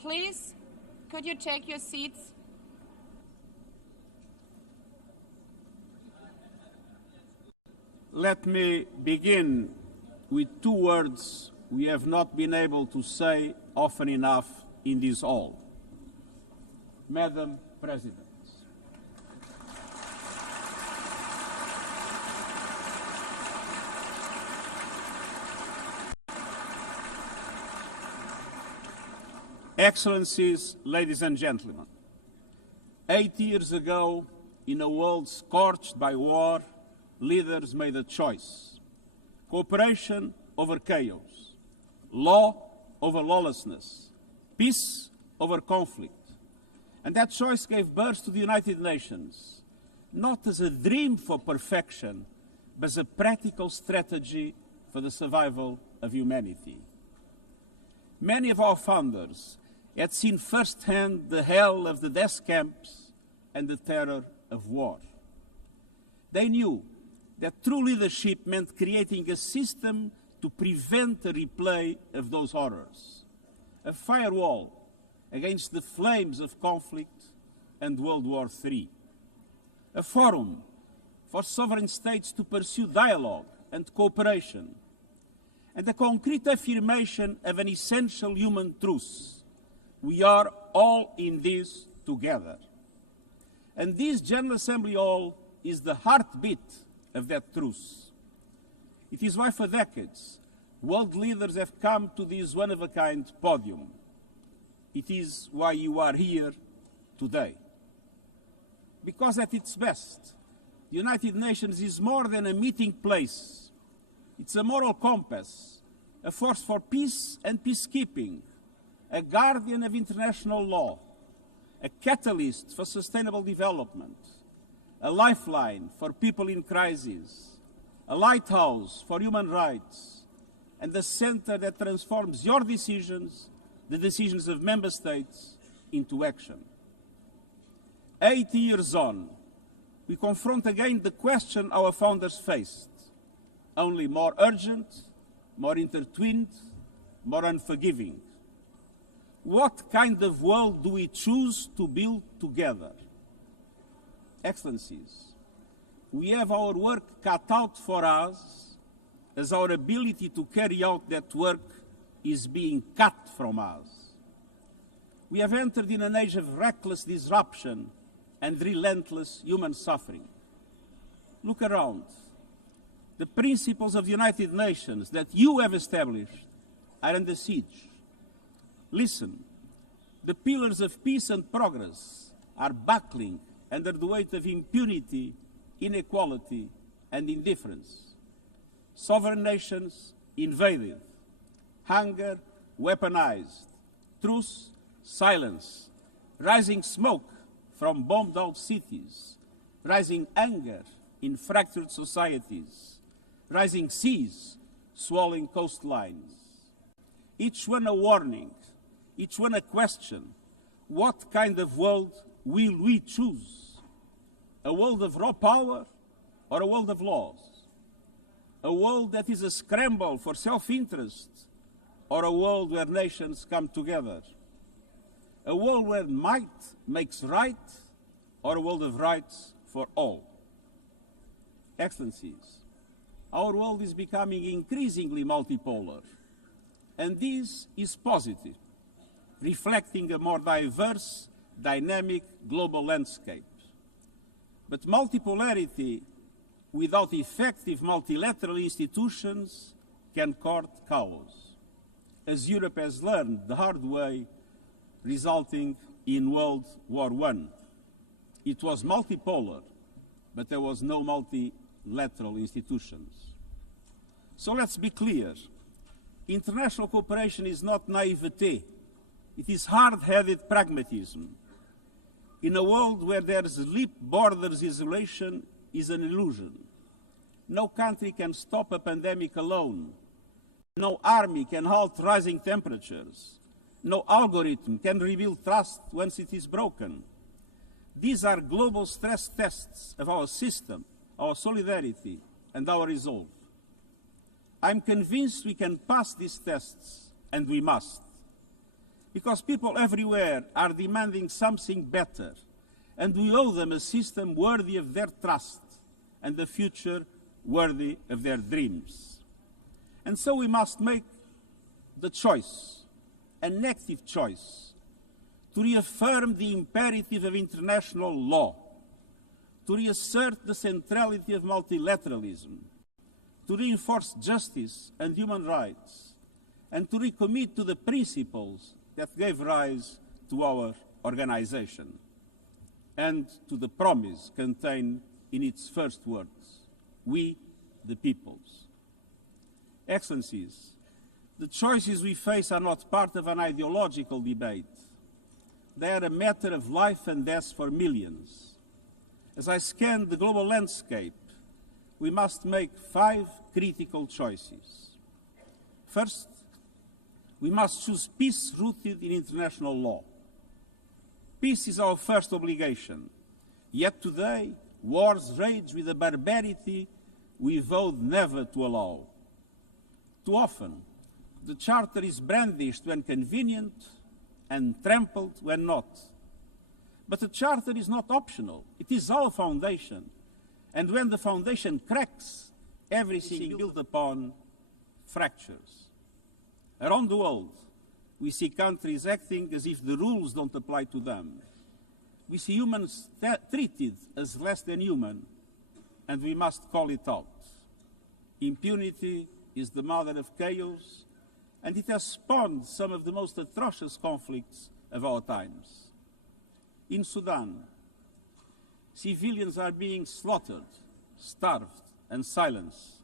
Please, could you take your seats? Let me begin with two words we have not been able to say often enough in this hall. Madam President. Excellencies, ladies and gentlemen, 8 years ago, in a world scorched by war, leaders made a choice: cooperation over chaos, law over lawlessness, peace over conflict. And that choice gave birth to the United Nations, not as a dream for perfection, but as a practical strategy for the survival of humanity. Many of our founders had seen firsthand the hell of the death camps and the terror of war. They knew that true leadership meant creating a system to prevent a replay of those horrors, a firewall against the flames of conflict and World War III, a forum for sovereign states to pursue dialogue and cooperation, and a concrete affirmation of an essential human truth: we are all in this together. And this General Assembly Hall is the heartbeat of that truth. It is why for decades world leaders have come to this one-of-a-kind podium. It is why you are here today. Because at its best, the United Nations is more than a meeting place. It's a moral compass, a force for peace and peacekeeping, a guardian of international law, a catalyst for sustainable development, a lifeline for people in crisis, a lighthouse for human rights, and a center that transforms your decisions, the decisions of member states, into action. 80 years on, we confront again the question our founders faced, only more urgent, more intertwined, more unforgiving. What kind of world do we choose to build together? Excellencies, we have our work cut out for us, as our ability to carry out that work is being cut from us. We have entered in an age of reckless disruption and relentless human suffering. Look around. The principles of the United Nations that you have established are under siege. Listen, the pillars of peace and progress are buckling under the weight of impunity, inequality, and indifference. Sovereign nations invaded, hunger weaponized, truth silence, rising smoke from bombed-out cities, rising anger in fractured societies, rising seas swallowing coastlines. Each one a warning, each one a question: what kind of world will we choose? A world of raw power or a world of laws? A world that is a scramble for self-interest or a world where nations come together? A world where might makes right or a world of rights for all? Excellencies, our world is becoming increasingly multipolar, and this is positive, reflecting a more diverse, dynamic global landscape. But multipolarity without effective multilateral institutions can court chaos, as Europe has learned the hard way, resulting in World War I. It was multipolar, but there was no multilateral institutions. So let's be clear. International cooperation is not naivete. It is hard-headed pragmatism. In a world where there's leap borders, isolation is an illusion. No country can stop a pandemic alone. No army can halt rising temperatures. No algorithm can rebuild trust once it is broken. These are global stress tests of our system, our solidarity, and our resolve. I'm convinced we can pass these tests, and we must. because people everywhere are demanding something better, and we owe them a system worthy of their trust and a future worthy of their dreams. And so we must make the choice, an active choice, to reaffirm the imperative of international law, to reassert the centrality of multilateralism, to reinforce justice and human rights, and to recommit to the principles that gave rise to our organization, and to the promise contained in its first words, we the peoples. Excellencies, the choices we face are not part of an ideological debate. They are a matter of life and death for millions. As I scan the global landscape, we must make 5 critical choices. First, we must choose peace rooted in international law. Peace is our first obligation. Yet today, wars rage with a barbarity we vowed never to allow. Too often, the Charter is brandished when convenient and trampled when not. But the Charter is not optional. It is our foundation. And when the foundation cracks, everything built upon fractures. Around the world, we see countries acting as if the rules don't apply to them. We see humans treated as less than human, and we must call it out. Impunity is the mother of chaos, and it has spawned some of the most atrocious conflicts of our times. In Sudan, civilians are being slaughtered, starved, and silenced.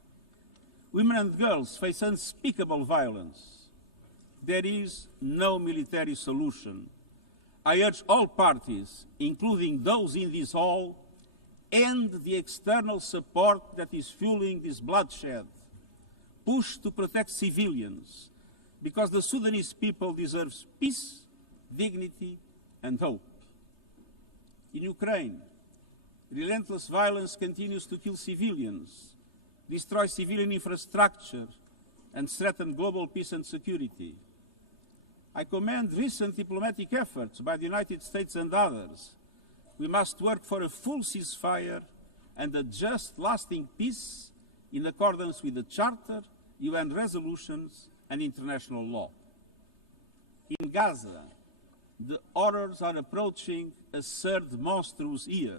Women and girls face unspeakable violence. There is no military solution. I urge all parties, including those in this hall, end the external support that is fueling this bloodshed. Push to protect civilians, because the Sudanese people deserve peace, dignity, and hope. In Ukraine, relentless violence continues to kill civilians, destroy civilian infrastructure, and threaten global peace and security. I commend recent diplomatic efforts by the United States and others. We must work for a full ceasefire and a just, lasting peace in accordance with the Charter, UN resolutions, and international law. In Gaza, the horrors are approaching a third monstrous year.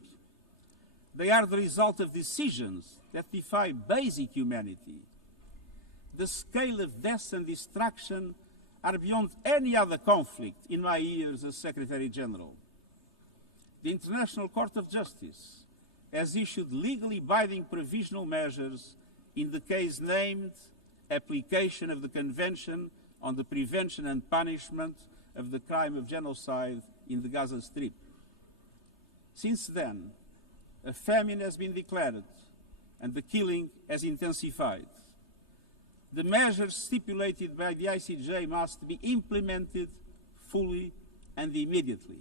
They are the result of decisions that defy basic humanity. The scale of death and destruction are beyond any other conflict in my years as Secretary General. The International Court of Justice has issued legally binding provisional measures in the case named Application of the Convention on the Prevention and Punishment of the Crime of Genocide in the Gaza Strip. Since then, a famine has been declared and the killing has intensified. The measures stipulated by the ICJ must be implemented fully and immediately.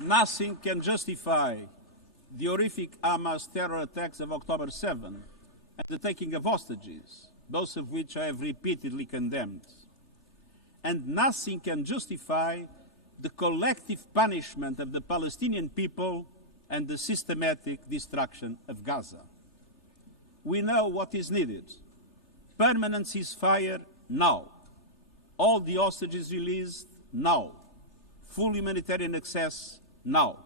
Nothing can justify the horrific Hamas terror attacks of October 7 and the taking of hostages, both of which I have repeatedly condemned. And nothing can justify the collective punishment of the Palestinian people and the systematic destruction of Gaza. We know what is needed. Permanent ceasefire now. All the hostages released now. Full humanitarian access now.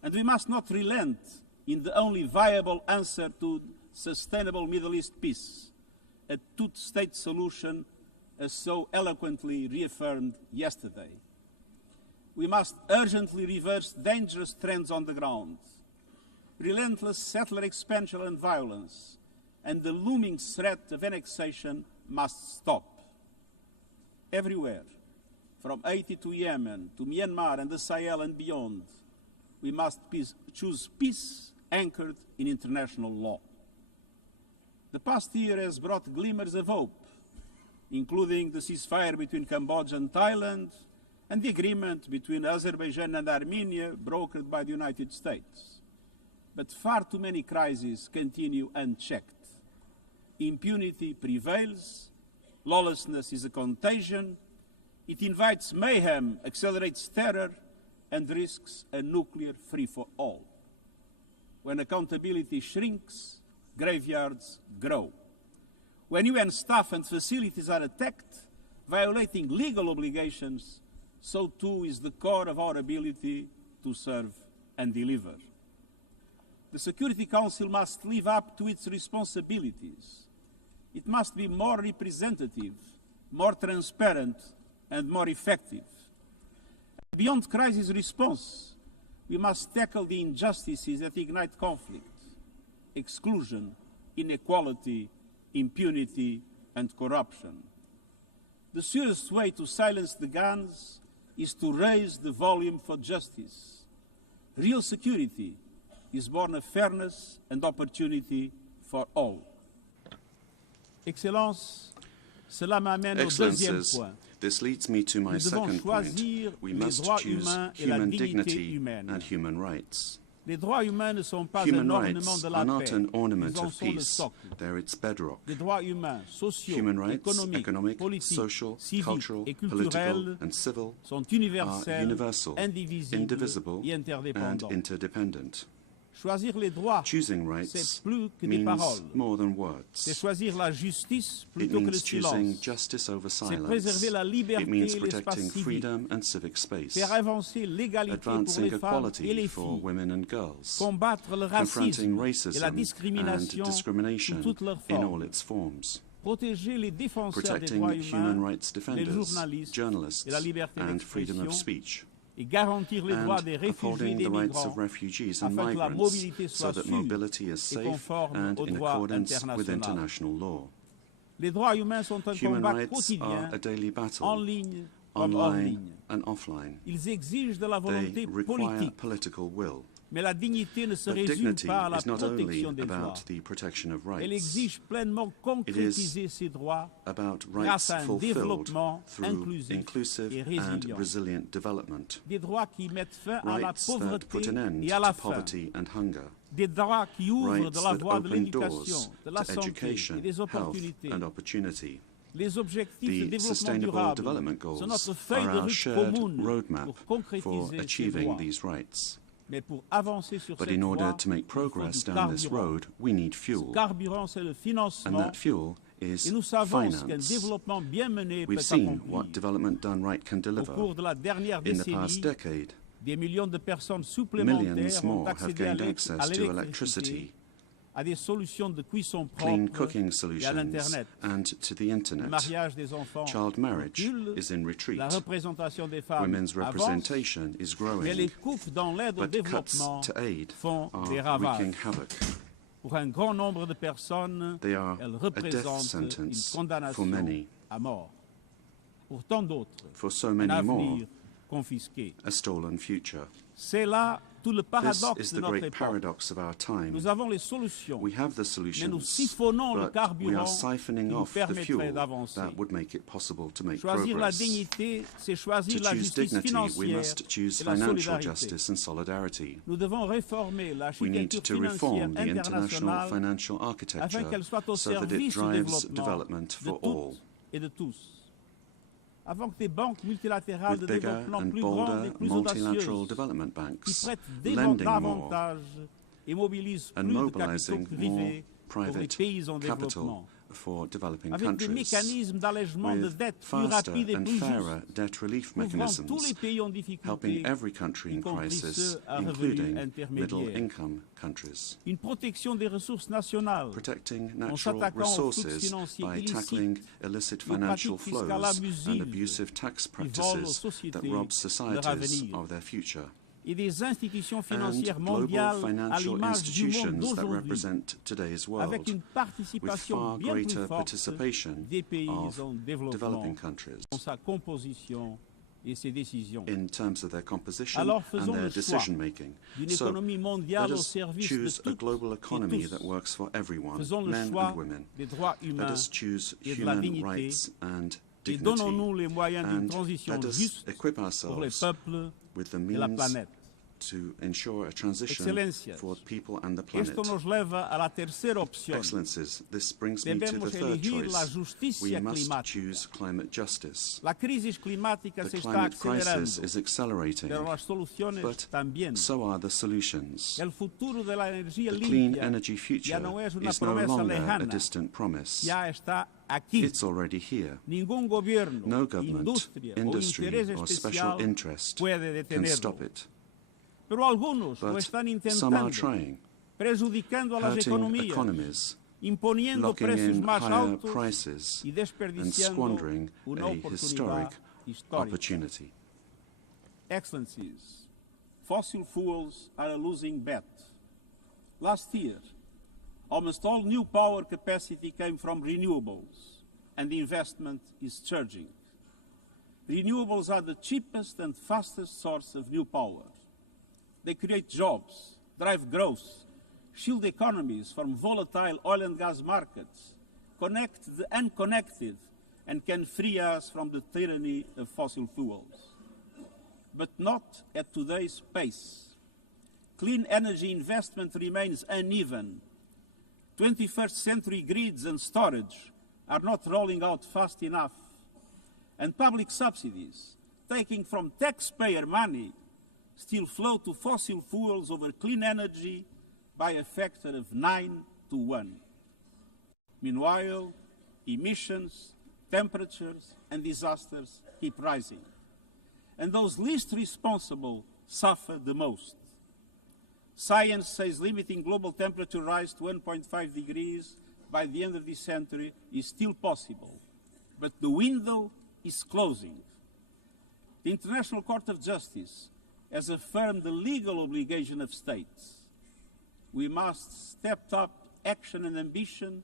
And we must not relent in the only viable answer to sustainable Middle East peace, a two-state solution as so eloquently reaffirmed yesterday. We must urgently reverse dangerous trends on the ground. Relentless settler expansion and violence, and the looming threat of annexation must stop. Everywhere, from Haiti to Yemen, to Myanmar and the Sahel and beyond, we must choose peace anchored in international law. The past year has brought glimmers of hope, including the ceasefire between Cambodia and Thailand, and the agreement between Azerbaijan and Armenia brokered by the United States. But far too many crises continue unchecked. Impunity prevails, lawlessness is a contagion, it invites mayhem, accelerates terror, and risks a nuclear free-for-all. When accountability shrinks, graveyards grow. When UN staff and facilities are attacked, violating legal obligations, so too is the core of our ability to serve and deliver. The Security Council must live up to its responsibilities. It must be more representative, more transparent, and more effective. Beyond crisis response, we must tackle the injustices that ignite conflict: exclusion, inequality, impunity, and corruption. The surest way to silence the guns is to raise the volume for justice. Real security is born of fairness and opportunity for all. Excellences, cela m'amène au deuxième point. This leads me to my second point. We must choose human dignity and human rights. Les droits humains ne sont pas Human un ornement rights de la are not paix. an ornament Ils en of sont le peace. socle. They're its bedrock. Les droits humains, sociaux, Human rights, économiques, economic, politiques, social, civiques cultural, et political, culturels and civil sont are universels, universal, indivisibles indivisible, et and interdépendants. interdependent. Choisir les droits, Choosing rights c'est plus que des means paroles. more than C'est words. choisir la justice It plutôt que le means choosing silence. justice over C'est silence. préserver la liberté It means et l'espace protecting civique. freedom and civic space. Faire avancer l'égalité pour Advancing les femmes et equality les for filles. women and girls. Combattre le Confronting racisme et la racism and discrimination discrimination sous toutes leurs in formes. all its forms. Protéger les défenseurs des Protecting droits human humains, rights les defenders, journalistes journalists, et la liberté and freedom of d'expression, speech. et garantir les droits And des réfugiés et upholding des the rights of migrants refugees and afin que la migrants mobilité so soit that sûre mobility is et safe conforme and au in droit accordance with international. international law. Les droits humains sont un Human combat rights quotidien, are a daily battle, en ligne comme hors online ligne. and offline. Ils exigent de la They volonté require politique, political will. mais la dignité ne se But résume dignity pas à la is not only protection des droits. about the protection of Elle rights, exige pleinement concrétiser ces droits about grâce rights à un fulfilled développement through inclusif inclusive et and résilient. resilient development. Des droits qui mettent fin à la Rights that put an pauvreté end et à la to faim. poverty and hunger. Des droits qui ouvrent Rights de la that voie de open l'éducation, doors de la to santé education, et des health opportunités. and opportunity. Les objectifs de The développement Sustainable durable Development sont Goals notre feuille are de our route shared commune roadmap pour for concrétiser ces achieving droits. these rights. Mais pour avancer sur But cette in order voie, to make il faut progress du down this carburant. road, we need Ce fuel. carburant, c'est le And financement. that fuel is Et nous savons ce qu'un finance. développement bien mené peut We've seen accomplir. what development done right can Au deliver. cours de la dernière In the past décennie, decade, des millions de personnes millions supplémentaires ont more have accédé à gained access to l'électricité, electricity, à des solutions de cuisson clean propres cooking et à solutions, l'Internet. and to the Le internet. mariage des enfants Child marriage recule, is in retreat. la représentation des femmes Women's avance, representation is mais les growing, coupes dans l'aide au but cuts développement to aid font are des wreaking ravages. havoc. Pour un grand nombre de personnes, They are elles a death représentent une sentence condamnation for many. à mort. Pour tant d'autres, For so un many more, avenir confisqué. a stolen future. C'est là tout le This paradoxe is de the notre great époque. paradox of our time. Nous avons les solutions, We have the mais nous solutions, siphonnons le but we carburant are qui siphoning nous off the permettrait fuel d'avancer. that would make it possible to make Choisir la progress. dignité, c'est To choisir la choose justice dignity, we financière must choose et la financial solidarité. justice and solidarity. Nous devons réformer We need l'architecture to financière reform the international internationale financial afin architecture qu'elle soit au so that it service du drives développement development de for all. toutes et de tous. Avant que des banques multilatérales de With bigger développement and plus grandes et bolder plus multilateral audacieuses development qui banks prêtent lending more davantage et mobilisent and plus de capitaux mobilizing more privés pour les private pays en capital développement, for developing avec des countries, mécanismes d'allègement de with dette plus faster rapides et and plus fairer justes, debt relief couvrant tous mechanisms, les pays en difficulté, helping every country y in compris crisis, ceux à revenus including intermédiaires. middle-income countries. Une protection des ressources nationales Protecting en natural s'attaquant aux flux resources financiers by illicites, tackling illicit aux financial pratiques fiscales flows and abusives abusive tax qui volent aux practices sociétés that rob leur societies avenir. of their future. Et des institutions And financières global mondiales à financial l'image du monde institutions that d'aujourd'hui, represent today's avec world, une with participation far bien plus greater forte participation des pays of en développement developing countries dans sa composition et ses décisions. in terms of their composition Alors and faisons their le choix decision making. d'une So économie let mondiale au us service de choose a toutes global economy et that tous. works for everyone, Faisons le men choix and women. des droits Let humains us choose et de la human dignité rights and et dignity, donnons-nous les moyens d'une and transition let us juste equip pour les ourselves peuples with the et la means planète. to ensure a transition for people and the planet. Esto nos leva a la tercera opción. Excellencies, this brings me to the third choice. We must choose climate justice. La crisis climática se The está climate crisis acelerando, is accelerating, pero las soluciones but también. so are the solutions. El futuro de la energía The clean limpia energy future ya no es una is no promesa longer a lejana, distant promise. ya está aquí. It's already here. Ningún gobierno, No government, industria o industry, interés or special especial interest puede can detenerlo. stop it. Pero algunos lo But están some are intentando, trying, prejudicando a las hurting economías, economies, imponiendo locking precios in más higher altos prices, y and desperdiciando squandering una a oportunidad historic histórica. opportunity. Excellencies, fossil fuels are a losing bet. Last year, almost all new power capacity came from renewables, and the investment is surging. Renewables are the cheapest and fastest source of new power. They create jobs, drive growth, shield economies from volatile oil and gas markets, connect the unconnected, and can free us from the tyranny of fossil fuels. But not at today's pace. Clean energy investment remains uneven. 21st century grids and storage are not rolling out fast enough. And public subsidies, taking from taxpayer money, still flow to fossil fuels over clean energy by a factor of 9 to 1. Meanwhile, emissions, temperatures, and disasters keep rising. And those least responsible suffer the most. Science says limiting global temperature rise to 1.5 degrees by the end of this century is still possible, but the window is closing. The International Court of Justice has affirmed the legal obligation of states. We must step up action and ambition,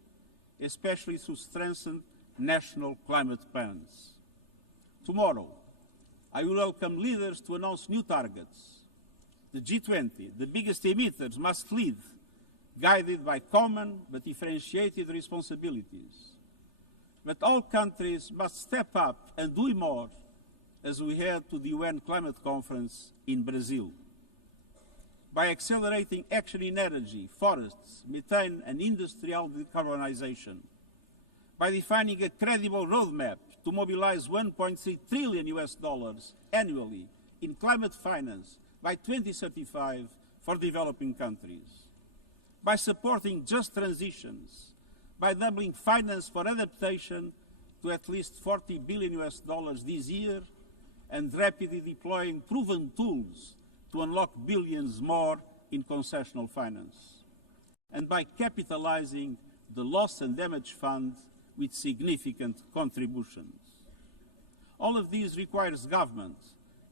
especially through strengthened national climate plans. Tomorrow, I will welcome leaders to announce new targets. The G20, the biggest emitters, must lead, guided by common but differentiated responsibilities. But all countries must step up and do more as we head to the UN Climate Conference in Brazil. By accelerating action in energy, forests, methane and industrial decarbonization. By defining a credible roadmap to mobilize $1.3 trillion annually in climate finance by 2035 for developing countries. By supporting just transitions, by doubling finance for adaptation to at least $40 billion this year, and rapidly deploying proven tools to unlock billions more in concessional finance. And by capitalizing the Loss and Damage Fund with significant contributions. All of these requires government,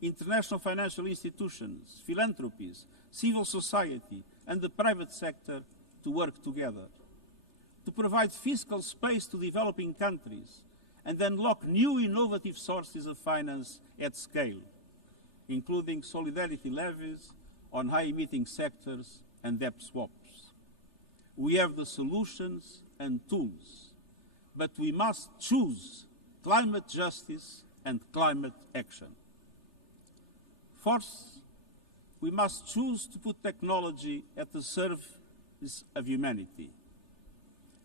international financial institutions, philanthropies, civil society, and the private sector to work together. To provide fiscal space to developing countries and unlock new innovative sources of finance at scale, including solidarity levies on high-emitting sectors and debt swaps. We have the solutions and tools, but we must choose climate justice and climate action. Fourth, we must choose to put technology at the service of humanity.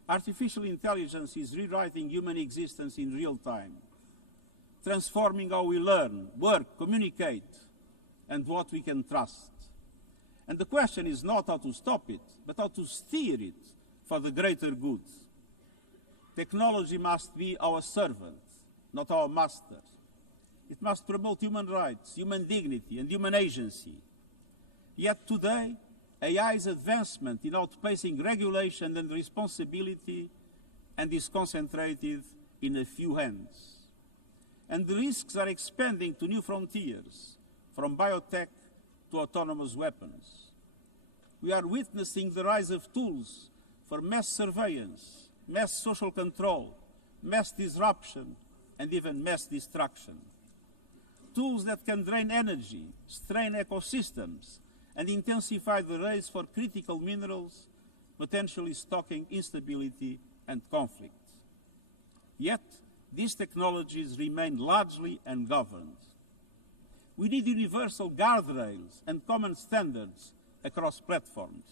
Artificial intelligence is rewriting human existence in real time, transforming how we learn, work, communicate, and what we can trust. And the question is not how to stop it, but how to steer it for the greater good. Technology must be our servant, not our master. It must promote human rights, human dignity, and human agency. Yet today, AI's advancement in outpacing regulation and responsibility and is concentrated in a few hands. And the risks are expanding to new frontiers, from biotech to autonomous weapons. We are witnessing the rise of tools for mass surveillance, mass social control, mass disruption, and even mass destruction. Tools that can drain energy, strain ecosystems, and intensify the race for critical minerals, potentially stoking instability and conflict. Yet, these technologies remain largely ungoverned. We need universal guardrails and common standards across platforms.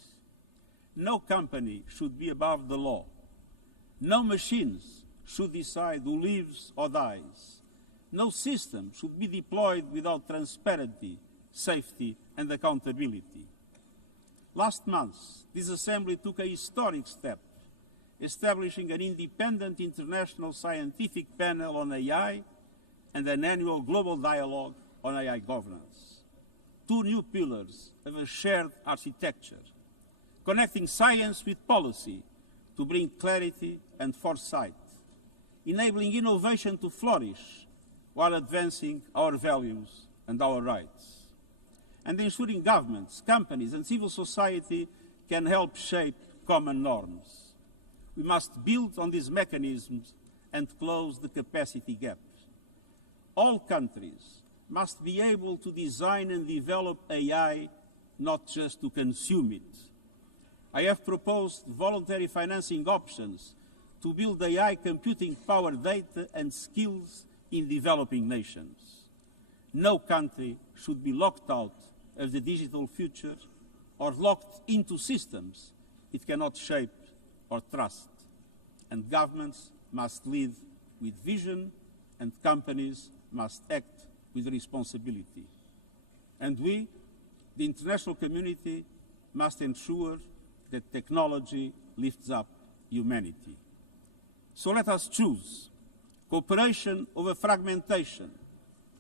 No company should be above the law. No machines should decide who lives or dies. No system should be deployed without transparency, safety, and accountability. Last month, this Assembly took a historic step, establishing an independent international scientific panel on AI and an annual global dialogue on AI governance. Two new pillars of a shared architecture, connecting science with policy to bring clarity and foresight, enabling innovation to flourish while advancing our values and our rights, and ensuring governments, companies, and civil society can help shape common norms. We must build on these mechanisms and close the capacity gap. All countries must be able to design and develop AI, not just to consume it. I have proposed voluntary financing options to build AI computing power, data, and skills in developing nations. No country should be locked out of the digital future or locked into systems it cannot shape or trust. And governments must lead with vision, and companies must act with responsibility. And we, the international community, must ensure that technology lifts up humanity. So let us choose cooperation over fragmentation,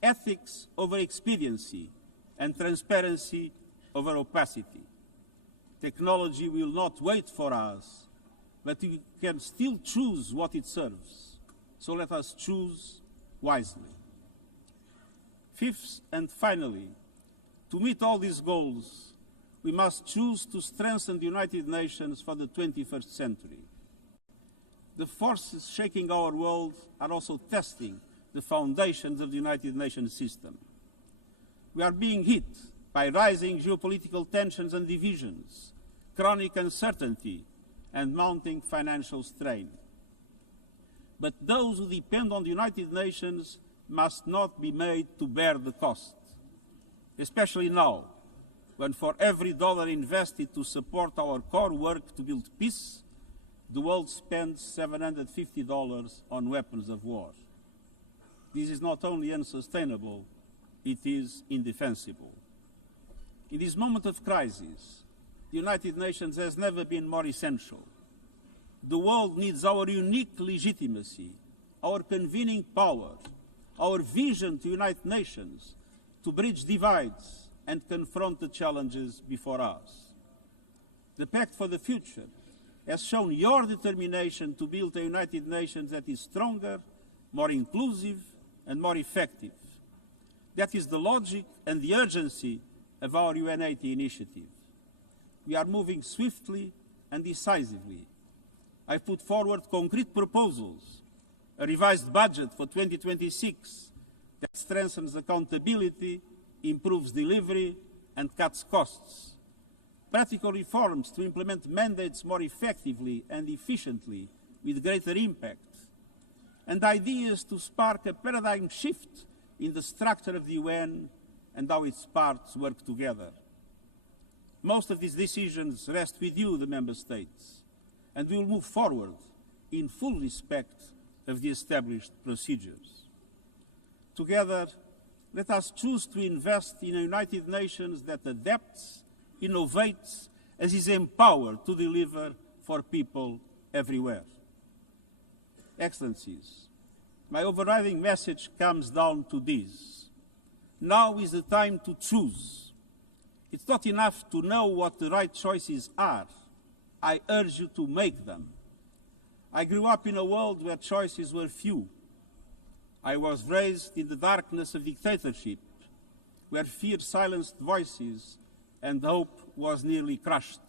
ethics over expediency, and transparency over opacity. Technology will not wait for us, but we can still choose what it serves. So let us choose wisely. Fifth and finally, to meet all these goals, we must choose to strengthen the United Nations for the 21st century. The forces shaking our world are also testing the foundations of the United Nations system. We are being hit by rising geopolitical tensions and divisions, chronic uncertainty, and mounting financial strain. But those who depend on the United Nations must not be made to bear the cost, especially now, when for every dollar invested to support our core work to build peace, the world spends $750 on weapons of war. This is not only unsustainable, it is indefensible. In this moment of crisis, the United Nations has never been more essential. The world needs our unique legitimacy, our convening power, our vision to unite nations, to bridge divides and confront the challenges before us. The Pact for the Future has shown your determination to build a United Nations that is stronger, more inclusive, and more effective. That is the logic and the urgency of our UN80 initiative. We are moving swiftly and decisively. I put forward concrete proposals, a revised budget for 2026 that strengthens accountability, improves delivery, and cuts costs. Practical reforms to implement mandates more effectively and efficiently with greater impact. And ideas to spark a paradigm shift in the structure of the UN and how its parts work together. Most of these decisions rest with you, the Member States, and we will move forward in full respect of the established procedures. Together, let us choose to invest in a United Nations that adapts, innovates, and is empowered to deliver for people everywhere. Excellencies, my overriding message comes down to this. Now is the time to choose. It's not enough to know what the right choices are. I urge you to make them. I grew up in a world where choices were few. I was raised in the darkness of dictatorship, where fear silenced voices and hope was nearly crushed.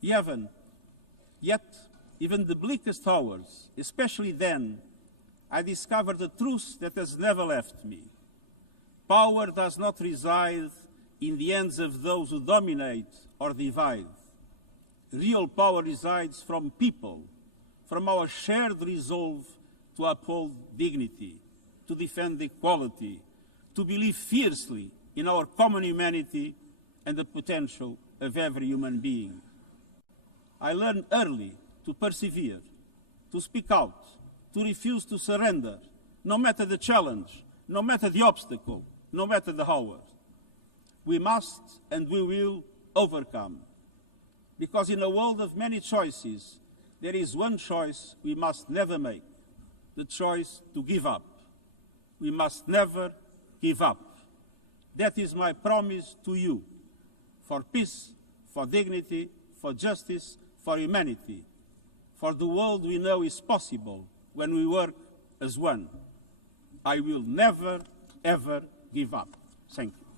Yet, even the bleakest hours, especially then, I discovered a truth that has never left me. Power does not reside in the hands of those who dominate or divide. Real power resides from people, from our shared resolve to uphold dignity, to defend equality, to to believe fiercely in our common humanity and the potential of every human being. I learned early to persevere, to speak out, to refuse to surrender, no matter the challenge, no matter the obstacle, no matter the hour. We must and we will overcome. Because in a world of many choices, there is one choice we must never make, the choice to give up. We must never give up. That is my promise to you, for peace, for dignity, for justice, for humanity, for the world we know is possible when we work as one. I will never, ever give up. Thank you.